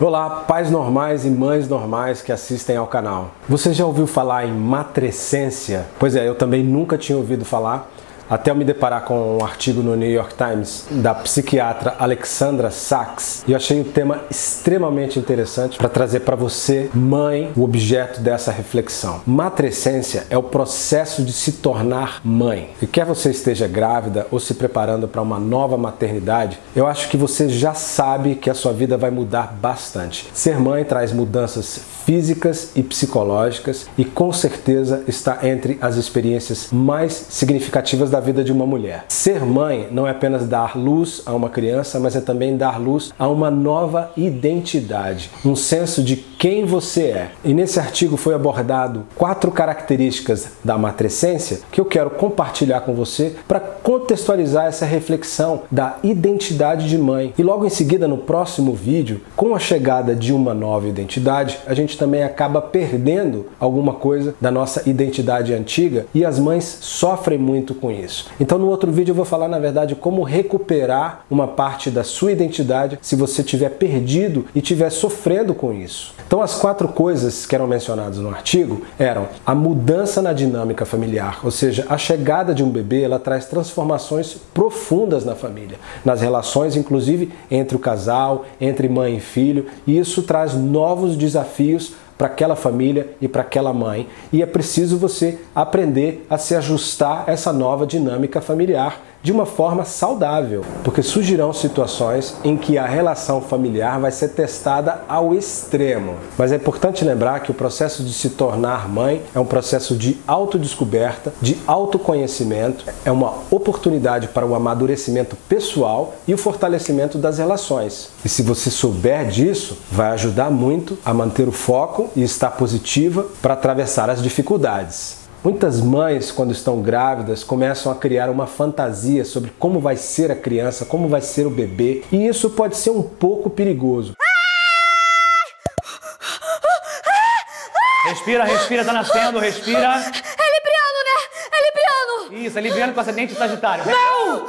Olá, pais normais e mães normais que assistem ao canal. Você já ouviu falar em matrescência? Pois é, eu também nunca tinha ouvido falar, até eu me deparar com um artigo no New York Times da psiquiatra Alexandra Sachs, e eu achei o tema extremamente interessante para trazer para você, mãe, o objeto dessa reflexão. Matrescência é o processo de se tornar mãe. E quer você esteja grávida ou se preparando para uma nova maternidade, eu acho que você já sabe que a sua vida vai mudar bastante. Ser mãe traz mudanças físicas e psicológicas e com certeza está entre as experiências mais significativas da vida de uma mulher. Ser mãe não é apenas dar luz a uma criança, mas é também dar luz a uma nova identidade, um senso de quem você é. E nesse artigo foi abordado 4 características da matrescência que eu quero compartilhar com você para contextualizar essa reflexão da identidade de mãe. E logo em seguida, no próximo vídeo, com a chegada de uma nova identidade, a gente também acaba perdendo alguma coisa da nossa identidade antiga e as mães sofrem muito com isso. Então no outro vídeo eu vou falar, na verdade, como recuperar uma parte da sua identidade se você tiver perdido e estiver sofrendo com isso. Então as 4 coisas que eram mencionadas no artigo eram a mudança na dinâmica familiar, ou seja, a chegada de um bebê, ela traz transformações profundas na família, nas relações, inclusive entre o casal, entre mãe e filho, e isso traz novos desafios para aquela família e para aquela mãe. E é preciso você aprender a se ajustar a essa nova dinâmica familiar de uma forma saudável, porque surgirão situações em que a relação familiar vai ser testada ao extremo. Mas é importante lembrar que o processo de se tornar mãe é um processo de autodescoberta, de autoconhecimento, é uma oportunidade para o amadurecimento pessoal e o fortalecimento das relações. E se você souber disso, vai ajudar muito a manter o foco e estar positiva para atravessar as dificuldades. Muitas mães, quando estão grávidas, começam a criar uma fantasia sobre como vai ser a criança, como vai ser o bebê, e isso pode ser um pouco perigoso. Respira, respira, tá nascendo, respira. É Libriano, né? É Libriano. Isso, é Libriano com ascendente Sagitário. Não!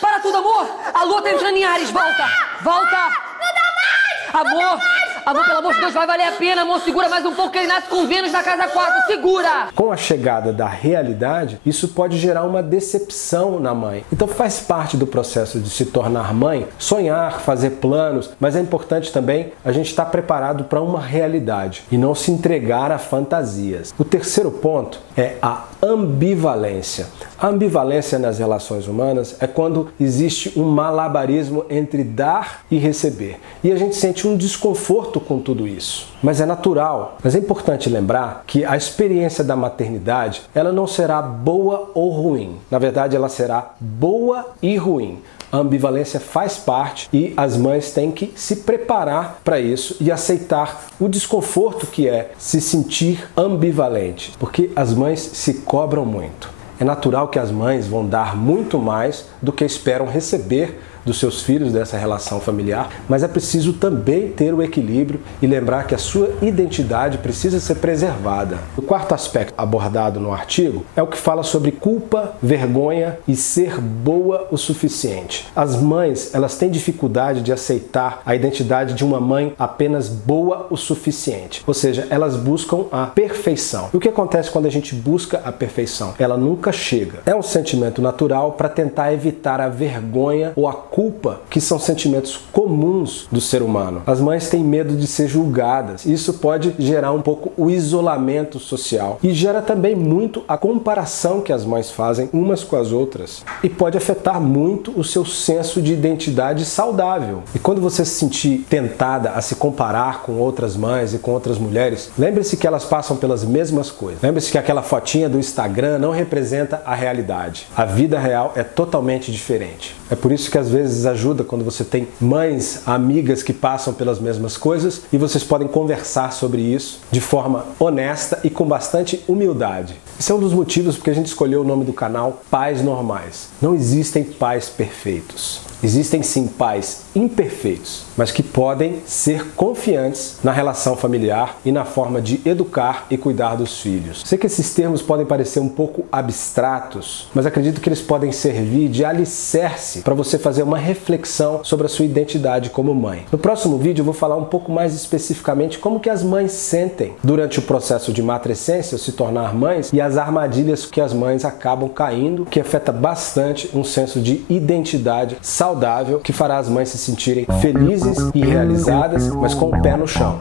Para tudo, amor! A lua tá entrando em Áries, volta! Volta! Não dá mais! Amor! Amor, pelo amor de Deus, vai valer a pena, amor. Segura mais um pouco que ele nasce com Vênus na casa 4. Segura! Com a chegada da realidade, isso pode gerar uma decepção na mãe. Então faz parte do processo de se tornar mãe, sonhar, fazer planos, mas é importante também a gente estar preparado para uma realidade e não se entregar a fantasias. O terceiro ponto é a ambivalência. A ambivalência nas relações humanas é quando existe um malabarismo entre dar e receber. E a gente sente um desconforto com tudo isso. Mas é natural. Mas é importante lembrar que a experiência da maternidade, ela não será boa ou ruim. Na verdade, ela será boa e ruim. A ambivalência faz parte e as mães têm que se preparar para isso e aceitar o desconforto que é se sentir ambivalente, porque as mães se cobram muito. É natural que as mães vão dar muito mais do que esperam receber dos seus filhos dessa relação familiar, mas é preciso também ter o equilíbrio e lembrar que a sua identidade precisa ser preservada. O quarto aspecto abordado no artigo é o que fala sobre culpa, vergonha e ser boa o suficiente. As mães, elas têm dificuldade de aceitar a identidade de uma mãe apenas boa o suficiente, ou seja, elas buscam a perfeição. E o que acontece quando a gente busca a perfeição? Ela nunca chega. É um sentimento natural para tentar evitar a vergonha ou a culpa, que são sentimentos comuns do ser humano. As mães têm medo de ser julgadas. Isso pode gerar um pouco o isolamento social e gera também muito a comparação que as mães fazem umas com as outras e pode afetar muito o seu senso de identidade saudável. E quando você se sentir tentada a se comparar com outras mães e com outras mulheres, lembre-se que elas passam pelas mesmas coisas. Lembre-se que aquela fotinha do Instagram não representa a realidade. A vida real é totalmente diferente. É por isso que às vezes ajuda quando você tem mães, amigas que passam pelas mesmas coisas e vocês podem conversar sobre isso de forma honesta e com bastante humildade. Esse é um dos motivos porque a gente escolheu o nome do canal Pais Normais. Não existem pais perfeitos. Existem sim pais imperfeitos, mas que podem ser confiantes na relação familiar e na forma de educar e cuidar dos filhos. Sei que esses termos podem parecer um pouco abstratos, mas acredito que eles podem servir de alicerce para você fazer uma reflexão sobre a sua identidade como mãe. No próximo vídeo eu vou falar um pouco mais especificamente como que as mães sentem durante o processo de matrescência, se tornar mães, e as armadilhas que as mães acabam caindo, que afeta bastante um senso de identidade saudável que fará as mães se sentirem felizes e realizadas, mas com o pé no chão.